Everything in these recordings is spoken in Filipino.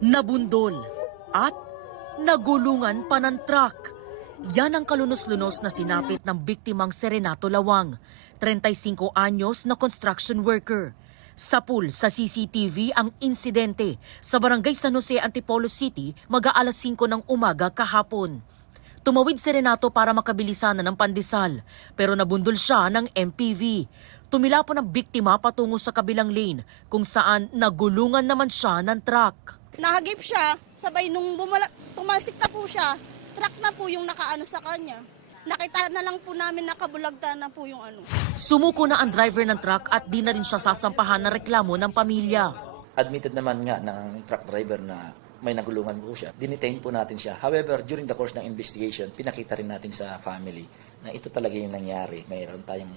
nabundol at nagulungan pa ng truck. Yan ang kalunos-lunos na sinapit ng biktimang Serenato Lawang, 35 anyos na construction worker. Sa pool sa CCTV ang insidente sa Barangay San Jose, Antipolo City, mag-aalas 5 ng umaga kahapon. Tumawid si Renato para makabilisan ng pandesal, pero nabundol siya ng MPV. Tumila po ng biktima patungo sa kabilang lane, kung saan nagulungan naman siya ng truck. Nahagip siya, sabay nung tumalsik na po siya, truck na po yung nakaano sa kanya. Nakita na lang po namin nakabulagta na po yung ano. Sumuko na ang driver ng truck at di na rin siya sasampahan ng reklamo ng pamilya. Admitted naman nga ng truck driver na may nagulungan po siya. Dinetain po natin siya. However, during the course ng investigation, pinakita rin natin sa family na ito talaga yung nangyari. Mayroon tayong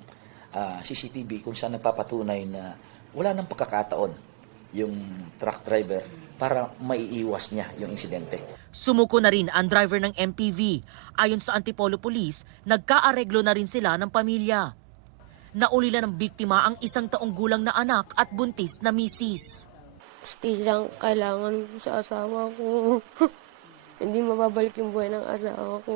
CCTV kung saan nagpapatunay na wala nang pagkakataon yung truck driver para maiiwas niya yung insidente. Sumuko na rin ang driver ng MPV. Ayon sa Antipolo Police, nagkaareglo na rin sila ng pamilya. Naulila ng biktima ang 1 taong gulang na anak at buntis na misis. Stisang kailangan ko sa asawa ko. Hindi mababalik yung buhay ng asawa ko.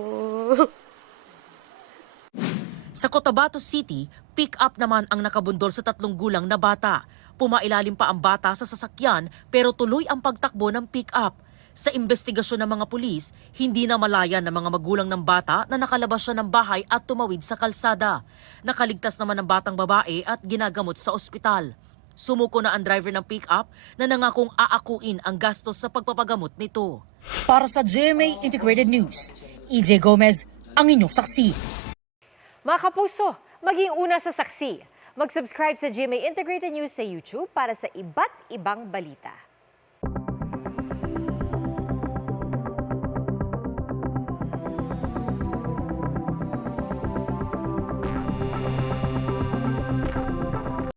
Sa Cotabato City, pick-up naman ang nakabundol sa 3 gulang na bata. Pumailalim pa ang bata sa sasakyan pero tuloy ang pagtakbo ng pick-up. Sa investigasyon ng mga pulis, hindi na malayan ng mga magulang ng bata na nakalabas siya ng bahay at tumawid sa kalsada. Nakaligtas naman ang batang babae at ginagamot sa ospital. Sumuko na ang driver ng pick-up na nangakong aakuin ang gastos sa pagpapagamot nito. Para sa GMA Integrated News, EJ Gomez, ang inyong saksi. Mga kapuso, maging una sa saksi. Mag-subscribe sa GMA Integrated News sa YouTube para sa iba't ibang balita.